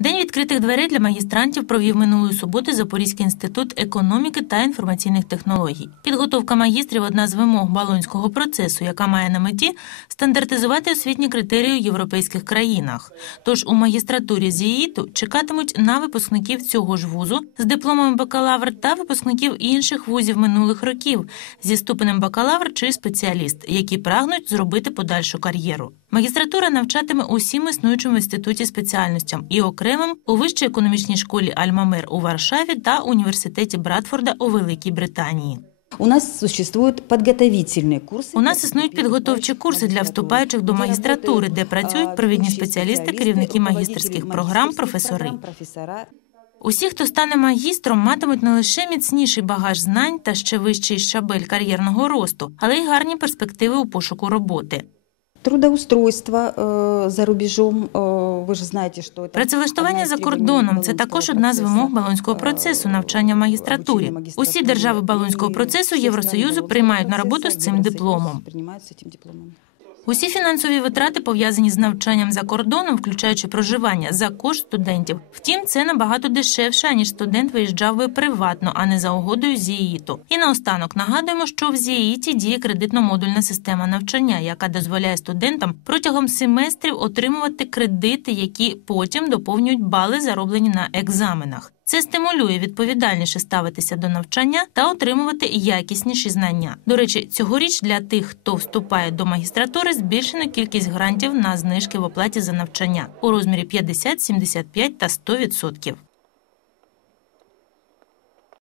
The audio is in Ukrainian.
День відкритих дверей для магістрантів провів минулої суботи Запорізький інститут економіки та інформаційних технологій. Підготовка магістрів одна з вимог балонського процесу, яка має на меті стандартизувати освітні критерії у європейських країнах. Тож у магістратурі з ЄІТу чекатимуть на випускників цього ж вузу з дипломами бакалавр та випускників інших вузів минулих років зі ступенем бакалавр чи спеціаліст, які прагнуть зробити подальшу кар'єру. Магістратура навчатиме усім існуючим в інституті спеціальностям і окремим у вищій економічній школі Альмамер у Варшаві та університеті Братфорда у Великій Британії. У нас существуют подготовительные курсы. У нас існують підготовчі курси для вступаючих до магістратури, де працюють провідні спеціалісти, керівники магістерських програм, професори. Усі, хто стане магістром, матимуть не лише міцніший багаж знань та ще вищий щабель кар'єрного росту, але й гарні перспективи у пошуку роботи. Трудоустройство э, за рубежом, э, ви ж знаєте, що Працевлаштування за кордоном це також одна з вимог балонського процесу навчання в магістратурі. Усі держави балонського процесу Євросоюзу приймають на роботу з цим дипломом. Усі фінансові витрати пов'язані з навчанням за кордоном, включаючи проживання за кошт студентів. Втім, це набагато дешевше, аніж студент виїжджав би приватно, а не за угодою з ЄІТу. І наостанок нагадуємо, що в ЗІІТі діє кредитно-модульна система навчання, яка дозволяє студентам протягом семестрів отримувати кредити, які потім доповнюють бали, зароблені на екзаменах. Це стимулює відповідальніше ставитися до навчання та отримувати якісніші знання. До речі, цьогоріч для тих, хто вступає до магістратури, збільшено кількість грантів на знижки в оплаті за навчання у розмірі 50, 75 та 100%.